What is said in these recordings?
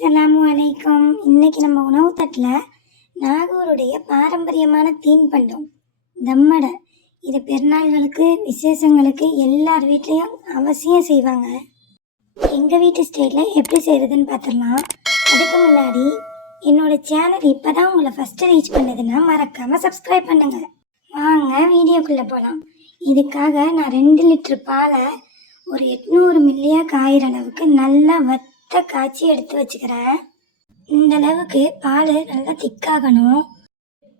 அஸ்ஸலாமு அலைக்கும் இன்னைக்கு நம்ம உணவு தட்டில் நாகூருடைய பாரம்பரியமான தீன் பண்டம் தம்மடை இது பெருநாள்களுக்கு விசேஷங்களுக்கு எல்லார் வீட்லேயும் அவசியம் செய்வாங்க. எங்கள் வீட்டு ஸ்டைலில் எப்படி செய்கிறதுன்னு பார்த்துடலாம் அதுக்கு முன்னாடி என்னோட சேனல் இப்போ தான் உங்களை ஃபஸ்ட்டு ரீச் பண்ணதுன்னா மறக்காமல் சப்ஸ்கிரைப் பண்ணுங்கள் வாங்க வீடியோக்குள்ளே போகலாம் இதுக்காக நான் ரெண்டு லிட்டர் பாலை ஒரு எட்நூறு மில்லியாக காயிற அளவுக்கு நல்லா வத்த காய்ச்சி எடுத்து வச்சுக்கிறேன். இந்த அளவுக்கு பால் நல்லா திக்காகணும்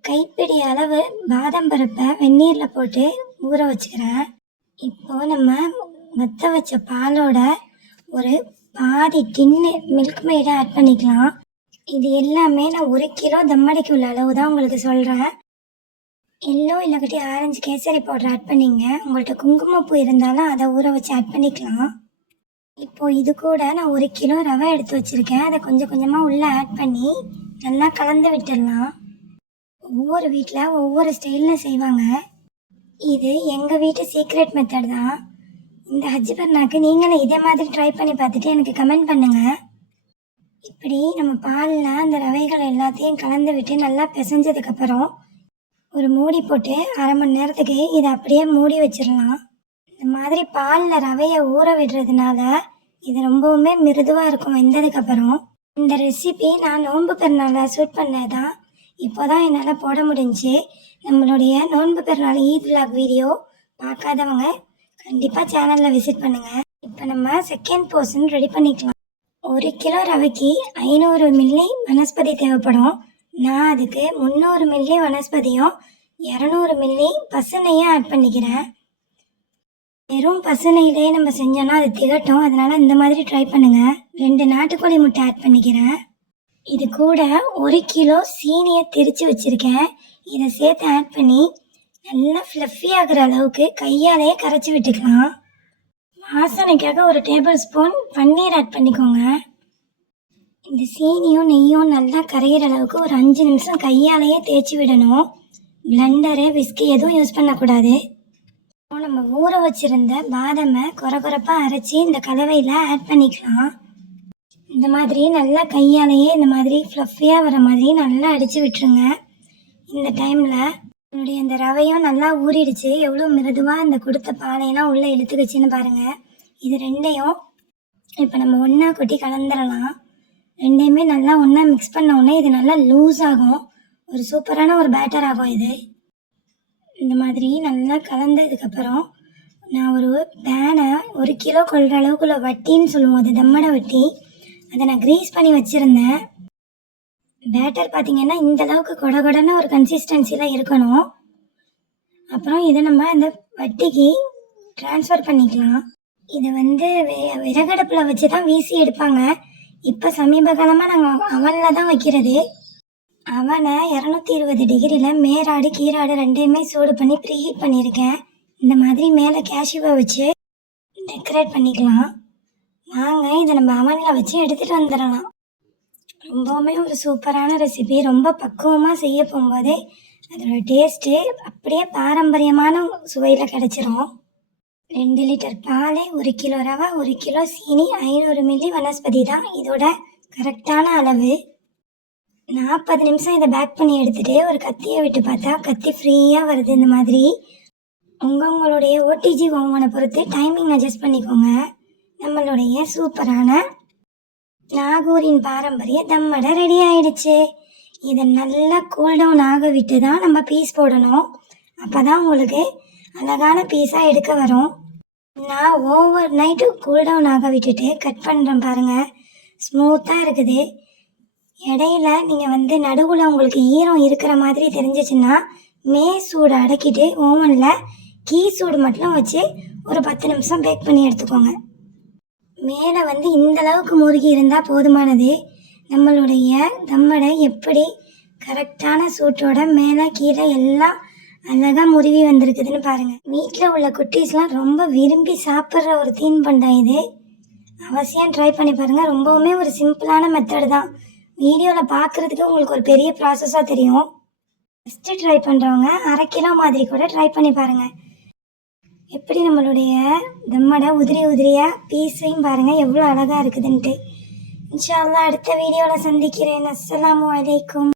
கைப்பிடி அளவு பாதாம் பருப்பை வெந்நீரில் போட்டு ஊற வச்சுக்கிறேன். இப்போ நம்ம வத்த வச்ச பாலோட ஒரு பாதி டின்னு மில்க் மெய்டை ஆட் பண்ணிக்கலாம். இது எல்லாமே நான் ஒரு கிலோ தம்மடிக்கு உள்ள அளவு தான் உங்களுக்கு சொல்கிறேன் எல்லோ இல்லாட்டி ஆரஞ்சு கேசரி பவுடர் ஆட் பண்ணிங்க. உங்கள்கிட்ட குங்குமப்பூ இருந்தாலும் அதை ஊற வச்சு ஆட் பண்ணிக்கலாம். இப்போ இது கூட நான் ஒரு கிலோ ரவை எடுத்து வச்சுருக்கேன். அதை கொஞ்சம் கொஞ்சமாக உள்ளே ஆட் பண்ணி நல்லா கலந்து விட்டுடலாம். ஒவ்வொரு வீட்டில் ஒவ்வொரு ஸ்டைலில் செய்வாங்க. இது எங்கள் வீட்டு சீக்ரெட் மெத்தட் தான். இந்த ஹஜ் பர்னாக்கு நீங்களும் இதே மாதிரி ட்ரை பண்ணி பார்த்துட்டு எனக்கு கமெண்ட் பண்ணுங்கள் இப்படி நம்ம பாலில் அந்த ரவைகள் எல்லாத்தையும் கலந்து விட்டு நல்லா பிசைஞ்சதுக்கப்புறம் ஒரு மூடி போட்டு அரை மணி நேரத்துக்கு இதை அப்படியே மூடி வச்சிடலாம். மாதிரி பாலில் ரவையை ஊற விடுறதுனால இது ரொம்பவுமே மிருதுவாக இருக்கும் வெந்ததுக்கப்புறம். இந்த ரெசிபி நான் நோன்பு பெருநாளில் ஷூட் பண்ணதான் இப்போ தான் என்னால் போட முடிஞ்சுச்சு நம்மளுடைய நோன்பு பெருநாள் ஈத் விலாக் வீடியோ பார்க்காதவங்க கண்டிப்பாக சேனலில் விசிட் பண்ணுங்கள் இப்போ நம்ம செகண்ட் போர்ஷன் ரெடி பண்ணிக்கலாம். ஒரு கிலோ ரவைக்கு ஐநூறு மில்லி வனஸ்பதி தேவைப்படும். நான் அதுக்கு முந்நூறு மில்லி வனஸ்பதியும் இரநூறு மில்லி பசுனையும் ஆட் பண்ணிக்கிறேன். வெறும் பசுனையிலே நம்ம செஞ்சோன்னா அது திகட்டும். அதனால இந்த மாதிரி ட்ரை பண்ணுங்க. ரெண்டு நாட்டுக்கோழி முட்டை ஆட் பண்ணிக்கிறேன். இது கூட ஒரு கிலோ சீனியை திரிச்சு வச்சுருக்கேன். இதை சேர்த்து ஆட் பண்ணி நல்லா ஃப்ளஃபி ஆகிற அளவுக்கு கையாலேயே கரைச்சி விட்டுக்கலாம். வாசனைக்காக ஒரு டேபிள் ஸ்பூன் பன்னீர் ஆட் பண்ணிக்கோங்க. இந்த சீனியும் நெய்யும் நல்லா கரையிற அளவுக்கு ஒரு அஞ்சு நிமிஷம் கையாலேயே தேய்ச்சி விடணும். பிளண்டரு விஸ்கி எதுவும் யூஸ் பண்ணக்கூடாது. நம்ம ஊற வச்சிருந்த பாதாமை குறை குறைப்பாக அரைச்சி இந்த கலவையில் ஆட் பண்ணிக்கலாம். இந்த மாதிரி நல்லா கையாலேயே இந்த மாதிரி ஃப்ளஃபியாக வர மாதிரி நல்லா அடித்து விட்டுருங்க. இந்த டைமில் என்னுடைய அந்த ரவையும் நல்லா ஊறிடுச்சு. எவ்வளோ மிருதுவாக அந்த கொடுத்த பாலையெல்லாம் உள்ளே இழுத்துக்குச்சுன்னு பாருங்கள் இது ரெண்டையும் இப்போ நம்ம ஒன்றா கொட்டி கலந்துடலாம் ரெண்டையுமே நல்லா ஒன்றா மிக்ஸ் பண்ண உடனே இது நல்லா லூஸ் ஆகும். ஒரு சூப்பரான ஒரு பேட்டர் ஆகும் இது. இந்த மாதிரி நல்லா கலந்ததுக்கப்புறம் நான் ஒரு பேனை ஒரு கிலோ கொள்கிற அளவுக்குள்ள வட்டின்னு சொல்லுவோம் அது தம்மடை வட்டி. அதை நான் க்ரீஸ் பண்ணி வச்சுருந்தேன். பேட்டர் பார்த்திங்கன்னா இந்த அளவுக்கு கொட கொடன்னு ஒரு கன்சிஸ்டன்சியில் இருக்கணும். அப்புறம் இதை நம்ம அந்த வட்டிக்கு ட்ரான்ஸ்ஃபர் பண்ணிக்கலாம். இதை வந்து விறகடுப்பில் வச்சு தான் வீசி எடுப்பாங்க. இப்போ சமீப காலமாக நாங்கள் அவனில் தான் வைக்கிறது. அவனை இரநூத்தி இருபது டிகிரியில் மேராடு கீராடு ரெண்டையுமே சூடு பண்ணி ப்ரீஹீட் பண்ணியிருக்கேன். இந்த மாதிரி மேலே கேஷ்யூவை வச்சு டெக்கரேட் பண்ணிக்கலாம். வாங்க இதை நம்ம அவனில் வச்சு எடுத்துகிட்டு வந்துடலாம். ரொம்பவுமே ஒரு சூப்பரான ரெசிபி ரொம்ப பக்குவமாக செய்ய போகும்போதே அதோட டேஸ்ட்டு அப்படியே பாரம்பரியமான சுவையில் கிடச்சிரும். ரெண்டு லிட்டர் பால் ஒரு கிலோ ரவை ஒரு கிலோ சீனி ஐநூறு மில்லி வனஸ்பதி தான் இதோட கரெக்டான அளவு. நாற்பது நிமிஷம் இதை பேக் பண்ணி எடுத்துகிட்டு ஒரு கத்தியை விட்டு பார்த்தா கத்தி ஃப்ரீயாக வருது இந்த மாதிரி. உங்கள் உங்களுடைய ஓடிஜி ஓவனை பொறுத்து டைமிங் அட்ஜஸ்ட் பண்ணிக்கோங்க. நம்மளுடைய சூப்பரான நாகூரின் பாரம்பரிய தம்மடை ரெடி ஆயிடுச்சு. இதை நல்லா கூல்டவுன் ஆக விட்டு தான் நம்ம பீஸ் போடணும். அப்போ தான் உங்களுக்கு அழகான பீஸாக எடுக்க வரும். நான் ஓவர் நைட்டு கூல்டவுன் ஆக விட்டுட்டு கட் பண்ணுறேன் பாருங்கள் ஸ்மூத்தாக இருக்குது. இடையில நீங்கள் வந்து நடுவில் உங்களுக்கு ஈரம் இருக்கிற மாதிரி தெரிஞ்சிச்சுன்னா மே சூடு அடக்கிட்டு ஓவனில் கீ சூடு மட்டும் வச்சு ஒரு பத்து நிமிஷம் பேக் பண்ணி எடுத்துக்கோங்க. மேலே வந்து இந்த அளவுக்கு முருகி இருந்தால் போதுமானது. நம்மளுடைய தம்மடை எப்படி கரெக்டான சூட்டோட மேலே கீழே எல்லாம் அழகாக முருவி வந்திருக்குதுன்னு பாருங்கள் வீட்டில் உள்ள குட்டீஸ்லாம் ரொம்ப விரும்பி சாப்பிட்ற ஒரு தீன் பண்டம் இது. அவசியம் ட்ரை பண்ணி பாருங்கள் ரொம்பவுமே ஒரு சிம்பிளான மெத்தடு தான். வீடியோவில் பார்க்குறதுக்கு உங்களுக்கு ஒரு பெரிய ப்ராசஸாக தெரியும். ஃபஸ்ட்டு ட்ரை பண்ணுறவங்க அரை கிலோ மாதிரி கூட ட்ரை பண்ணி பாருங்கள் எப்படி நம்மளுடைய தம்மடை உதிரி உதிரியாக பீஸையும் பாருங்கள் எவ்வளோ அழகாக இருக்குதுன்ட்டு. இன்ஷால்லா அடுத்த வீடியோவில் சந்திக்கிறேன். அஸ்ஸலாமு வலைக்கும்